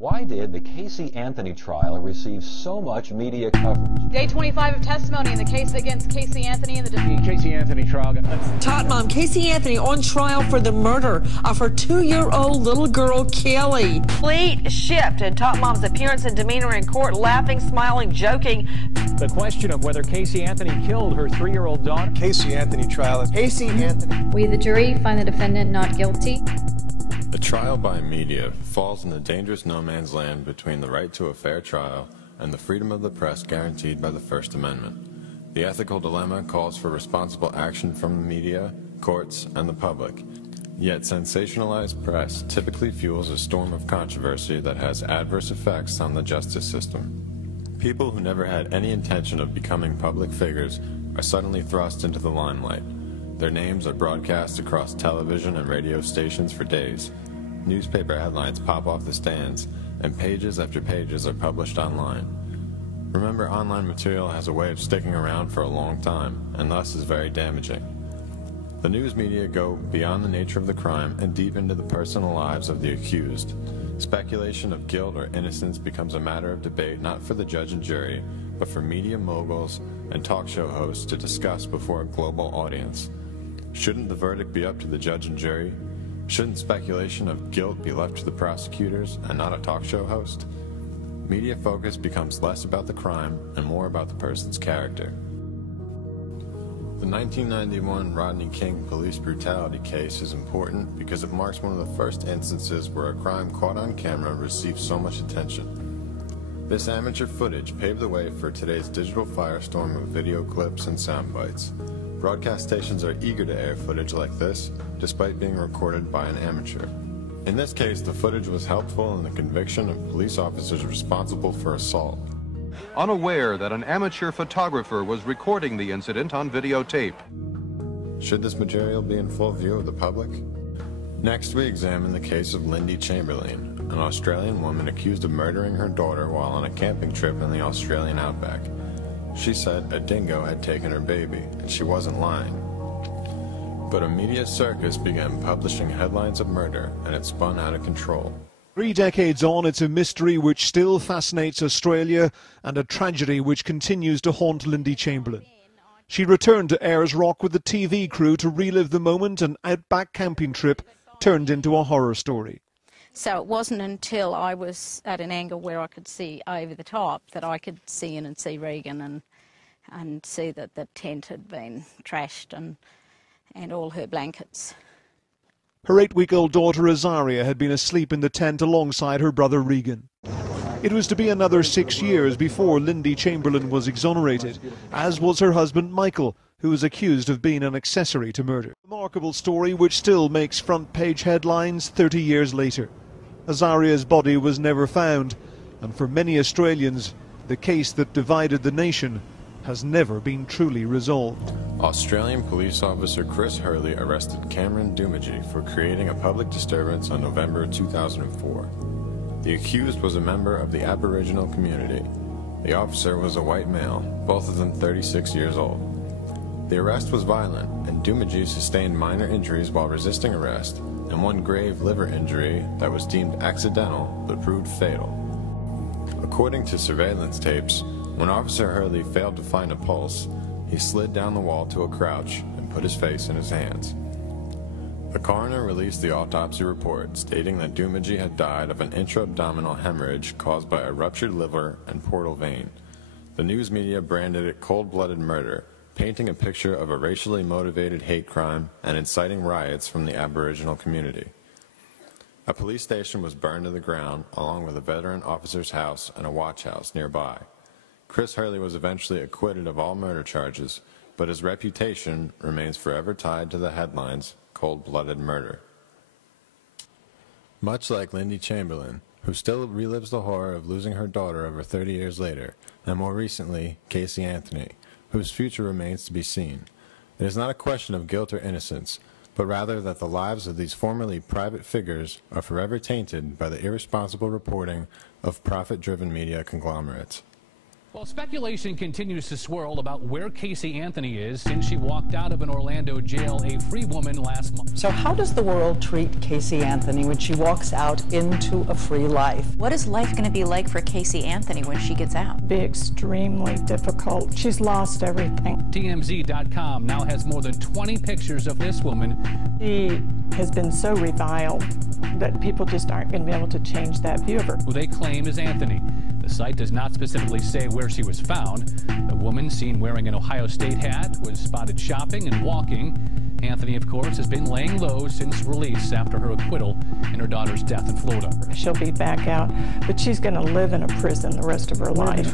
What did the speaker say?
Why did the Casey Anthony trial receive so much media coverage? Day 25 of testimony in the case against Casey Anthony and the Casey Anthony trial. Tot mom Casey Anthony on trial for the murder of her 2-year-old little girl, Kelly. Complete shift in Tot mom's appearance and demeanor in court, laughing, smiling, joking. The question of whether Casey Anthony killed her 3-year-old daughter. Casey Anthony trial. Casey Anthony. We, the jury, find the defendant not guilty. A trial by media falls in the dangerous no man's land between the right to a fair trial and the freedom of the press guaranteed by the First Amendment. The ethical dilemma calls for responsible action from the media, courts, and the public. Yet sensationalized press typically fuels a storm of controversy that has adverse effects on the justice system. People who never had any intention of becoming public figures are suddenly thrust into the limelight. Their names are broadcast across television and radio stations for days. Newspaper headlines pop off the stands, and pages after pages are published online. Remember, online material has a way of sticking around for a long time, and thus is very damaging. The news media go beyond the nature of the crime and deep into the personal lives of the accused. Speculation of guilt or innocence becomes a matter of debate not for the judge and jury, but for media moguls and talk show hosts to discuss before a global audience. Shouldn't the verdict be up to the judge and jury? Shouldn't speculation of guilt be left to the prosecutors and not a talk show host? Media focus becomes less about the crime and more about the person's character. The 1991 Rodney King police brutality case is important because it marks one of the first instances where a crime caught on camera received so much attention. This amateur footage paved the way for today's digital firestorm of video clips and sound bites. Broadcast stations are eager to air footage like this, despite being recorded by an amateur. In this case, the footage was helpful in the conviction of police officers responsible for assault. Unaware that an amateur photographer was recording the incident on videotape. Should this material be in full view of the public? Next, we examine the case of Lindy Chamberlain, an Australian woman accused of murdering her daughter while on a camping trip in the Australian outback. She said a dingo had taken her baby, and she wasn't lying. But a media circus began publishing headlines of murder, and it spun out of control. 3 decades on, it's a mystery which still fascinates Australia and a tragedy which continues to haunt Lindy Chamberlain. She returned to Ayers Rock with the TV crew to relive the moment an outback camping trip turned into a horror story. So it wasn't until I was at an angle where I could see over the top that I could see in and see Regan and see that the tent had been trashed and all her blankets. Her 8-week-old daughter Azaria had been asleep in the tent alongside her brother Regan. It was to be another 6 years before Lindy Chamberlain was exonerated, as was her husband Michael, who was accused of being an accessory to murder. A remarkable story which still makes front-page headlines 30 years later. Azaria's body was never found, and for many Australians, the case that divided the nation has never been truly resolved. Australian police officer Chris Hurley arrested Cameron Dumagee for creating a public disturbance on November 2004. The accused was a member of the Aboriginal community. The officer was a white male, both of them 36 years old. The arrest was violent, and Dumagee sustained minor injuries while resisting arrest, and one grave liver injury that was deemed accidental but proved fatal. According to surveillance tapes, when Officer Hurley failed to find a pulse, he slid down the wall to a crouch and put his face in his hands. The coroner released the autopsy report stating that Dumagee had died of an intra-abdominal hemorrhage caused by a ruptured liver and portal vein. The news media branded it cold-blooded murder, painting a picture of a racially motivated hate crime and inciting riots from the Aboriginal community. A police station was burned to the ground, along with a veteran officer's house and a watch house nearby. Chris Hurley was eventually acquitted of all murder charges, but his reputation remains forever tied to the headlines, cold-blooded murder. Much like Lindy Chamberlain, who still relives the horror of losing her daughter over 30 years later, and more recently, Casey Anthony, whose future remains to be seen. It is not a question of guilt or innocence, but rather that the lives of these formerly private figures are forever tainted by the irresponsible reporting of profit-driven media conglomerates. Well, speculation continues to swirl about where Casey Anthony is since she walked out of an Orlando jail a free woman last month. So how does the world treat Casey Anthony when she walks out into a free life? What is life going to be like for Casey Anthony when she gets out? Be extremely difficult. She's lost everything. TMZ.com now has more than 20 pictures of this woman. She has been so reviled that people just aren't going to be able to change that view of her. Who they claim is Anthony. The site does not specifically say where she was found. The woman seen wearing an Ohio State hat was spotted shopping and walking. Anthony, of course, has been laying low since release after her acquittal in her daughter's death in Florida. She'll be back out, but she's going to live in a prison the rest of her life.